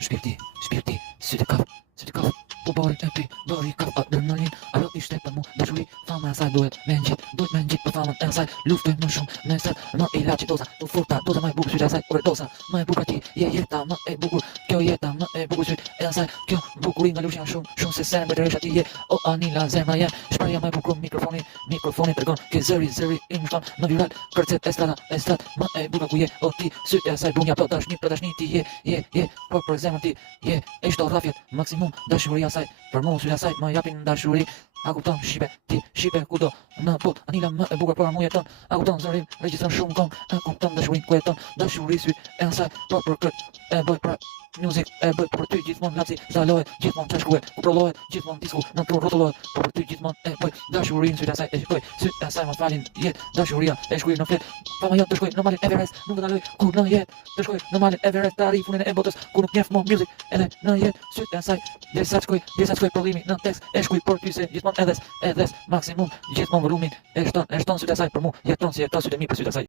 shpirti, sytë kaf, po bëri e pi, bëri kaf, adrenalin, ajo ishte për mu, dashuri, fama e asaj duhet me ngjit për famën e asaj, luftoj më shumë, në esat, më i laçi doza, të furta, doza më e bukur, sytë e asaj, overdose, më e bukur ti, je jeta më e bukur, kjo jeta më e bukur, sytë e asaj, kjo bukuri nga lushja shumë se sen, betëresh ati je, o Anila, zemra je, shprehja më e bukur, mikrofoni tregon, ke zëri im shton, në viral, kërcet estrat, më e bukur ku je, o ti, sytë e asaj, bunja për dashni ti je, për zemrën ti, je, e shto rrafjet, maksimum, dashuria asaj, për mu, sytë e asaj, më japin dashuri, a kupton, shipe kudo, në bot, Anila më e bukur për mu jeton, a kupton, zërim, regjistron shumë kong, a kupton, dashurin ku jeton, dashuri sytë e asaj, për kët, e bëj pra, music, e bëj për ty gjithmonë lapsi, zalohet, gjithmonë qashkuhet, ku prollohet, gjithmonë disku, në tru rrotullohet, për ty gjithmonë e bëj, dashurin sytë e asaj, e shkoj, sytë e asaj më falin, jetë, dashuria, e shkuj në flet, fama jonë të shkoj në malin Everest, nuk do ta loj, ku në jetë, të shkoj në malin Everest, të arri funin e botës, ku nuk njeh më music, edhe në jetë, sytë e asaj, derisa të shkoj prodhimi në tekst, e shkuj për ty se gjithmonë edhes, maksimum, gjithmonë volumin, e shton sytë e asaj për mu, jeton si jeton sytë e mi për sytë e asaj.